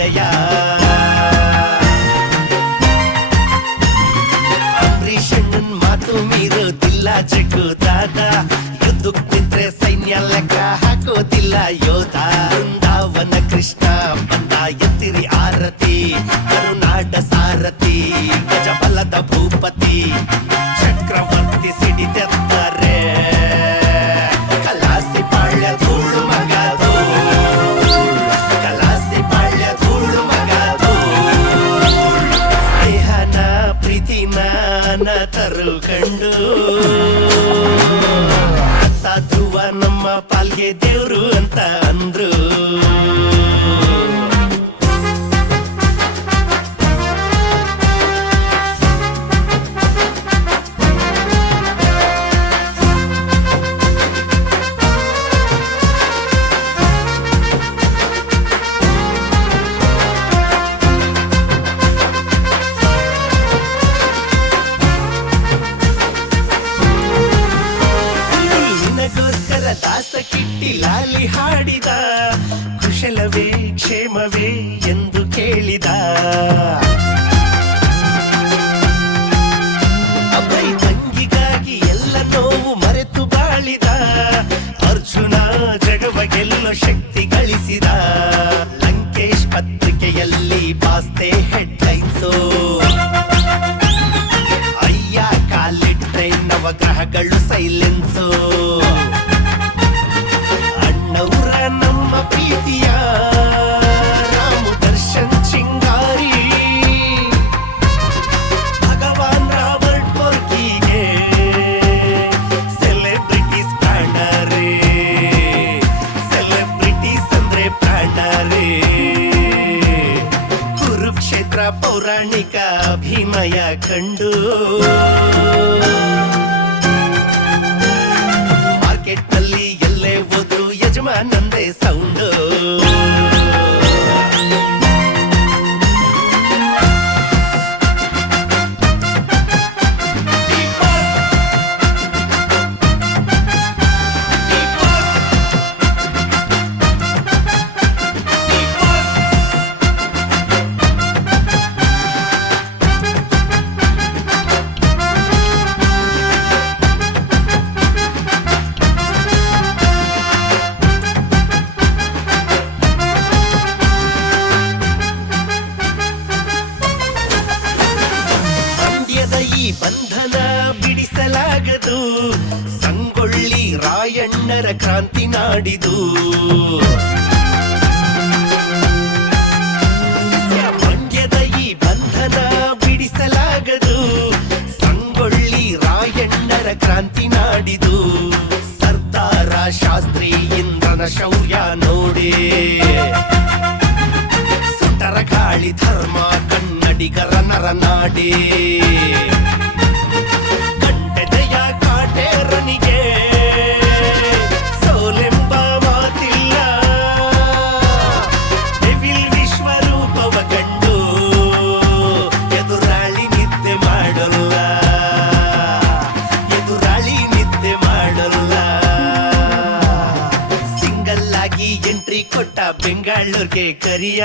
ಒಡೆಯ. ಅಂಬರೀಷಣ್ಣನ್ ಮಾತು ಮೀರೋದಿಲ್ಲ ಜಗ್ಗುದಾದ, ಯುದ್ಧಕ್ ನಿಂತ್ರೆ ಸೈನ್ಯ ಲೆಕ್ಕ ಹಾಕೋದಿಲ್ಲ ಯೋಧ. ಬೃಂದಾವನ ಕೃಷ್ಣ ಬಂದ ಎತ್ತಿರಿ ಆರತಿ, ಕರುನಾಡ ಸಾರಥಿ ಗಜಬಲದ ಭೂಪತಿ. ಚಕ್ರವರ್ತಿ ಸಿಡಿದೆತ್ತಾರೆ ಕಲಾಸಿ ಪಾಳ್ಯ ಧೂಳು ಮಗದು, ಕಲಾಸಿ ಪಾಳ್ಯ ಧೂಳು ಮಗದು. ಸ್ನೇಹನ ಪ್ರೀತಿನ ತರು ಕಂಡು ಅತ್ತ ಧ್ರುವ ನಮ್ಮ ಪಾಲ್ಗೆ ದೇವ್ರು ಅಂತ ಅಂದ್ರು. ದಾಸ ಕಿಟ್ಟಿ ಲಾಲಿ ಹಾಡಿದ, ಕುಶಲವೇ ಕ್ಷೇಮವೇ ಎಂದು ಕೇಳಿದ. ಅಭಯ ತಂಗಿಗಾಗಿ ಎಲ್ಲ ನೋವು ಮರೆತು ಬಾಳಿದ, ಅರ್ಜುನ ಜಗವ ಗೆಲ್ಲೋ ಶಕ್ತಿ ಗಳಿಸಿದ. ಲಂಕೇಶ್ ಪತ್ರಿಕೆಯಲ್ಲಿ ಬಾಸ್ತೆ ಹೆಡ್ಲೈನ್ಸು, ಅಯ್ಯ ಕಾಲಿಟ್ರೆ ನವಗ್ರಹಗಳು ಸೈಲೆನ್ಸು. ಅಣ್ಣವ್ರ ನಮ್ಮ ಪ್ರೀತಿಯ ರಾಮ ದರ್ಶನ್ ಚಿಂಗಾರಿ, ಭಗವಾನ್ ರಾಬರ್ಟ್ ಬೋರ್ಕಿಗೆ ಸೆಲೆಬ್ರಿಟೀಸ್ ಪ್ರಾಣರೇ, ಸೆಲೆಬ್ರಿಟೀಸ್ ಅಂದ್ರೆ ಪ್ರಾಣರೇ. ಕುರುಕ್ಷೇತ್ರ ಪೌರಾಣಿಕ ಅಭಿನಯ ಕಂಡು ಮಾರ್ಕೆಟ್ ನಲ್ಲಿ ಎಲ್ಲೇ ಹೋದ್ರು ಯಜಮಾನಂದೇ ಸೌಂಡು. ಬಂಧನ ಬಿಡಿಸಲಾಗದು, ಸಂಗೊಳ್ಳಿ ರಾಯಣ್ಣರ ಕ್ರಾಂತಿ ನಾಡಿದು. ಮಂಡ್ಯದ ಈ ಬಂಧನ ಬಿಡಿಸಲಾಗದು, ಸಂಗೊಳ್ಳಿ ರಾಯಣ್ಣರ ಕ್ರಾಂತಿ ನಾಡಿದು. ಸರ್ದಾರ ಶಾಸ್ತ್ರಿ ಇಂದ್ರನ ಶೌರ್ಯ ನೋಡಿ, ಸುಂಟರ ಗಾಳಿ ಧರ್ಮ ಕನ್ನಡಿಗರ ನರನಾಡಿ. ಗಂಟೆದೆಯ ಕಾಟೇರನಿಗೆ ಸೋಲೆಂಬ ಮಾತಿಲ್ಲ, ಡೆವಿಲ್ ವಿಶ್ವರೂಪವ ಕಂಡು ಎದುರಾಳಿ ನಿದ್ದೆ ಮಾಡಲ್ಲ, ಎದುರಾಳಿ ನಿದ್ದೆ ಮಾಡಲ್ಲ. ಸಿಂಗಲ್ ಆಗಿ ಎಂಟ್ರಿ ಕೊಟ್ಟ ಬೆಂಗಳೂರಿಗೆ ಕರಿಯ,